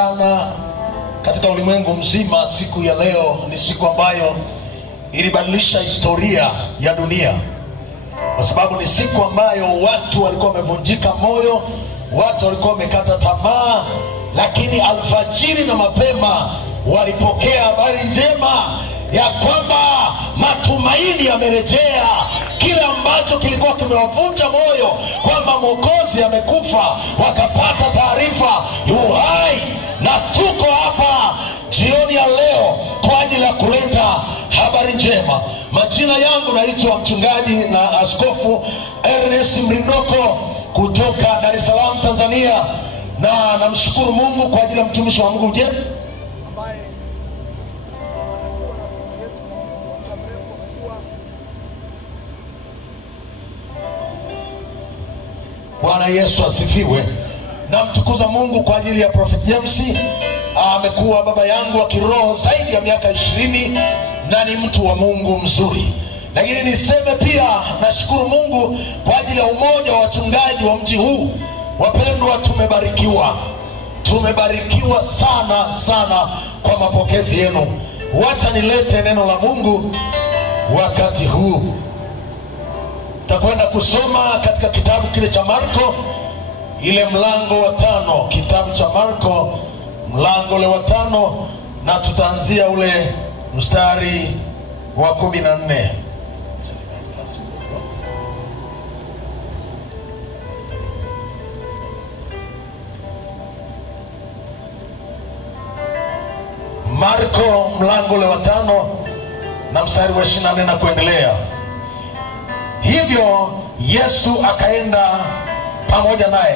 sana katika ulimwengu mzima. Siku ya leo ni siku ambayo ilibadilisha historia ya dunia, kwa sababu ni siku ambayo watu walikuwa wamevunjika moyo, watu walikuwa wamekata tamaa, lakini alfajiri na mapema walipokea habari njema ya kwamba matumaini yamerejea. Kile ambacho kilikuwa kimewavunja moyo kwamba Mwokozi amekufa, wakapata taarifa yu hai. Na tuko hapa jioni ya leo kwa ajili ya kuleta habari njema. Majina yangu naitwa mchungaji na askofu Ernest Mrindoko kutoka Dar es Salaam, Tanzania, na namshukuru Mungu kwa ajili ya mtumishi wa Mungu Jeff Bwana Yesu asifiwe. Namtukuza Mungu kwa ajili ya Prophet James. Amekuwa baba yangu wa kiroho zaidi ya miaka 20 na ni mtu wa Mungu mzuri. Lakini niseme pia nashukuru Mungu kwa ajili ya umoja wa wachungaji wa mji huu. Wapendwa, tumebarikiwa sana sana kwa mapokezi yenu. Wacha nilete neno la Mungu wakati huu. Tutakwenda kusoma katika kitabu kile cha Marko, ile mlango wa 5, kitabu cha Marko mlango ule wa 5, na tutaanzia ule mstari wa 14. Marko mlango ule wa 5 na mstari wa 24 na kuendelea. Hivyo Yesu akaenda pamoja naye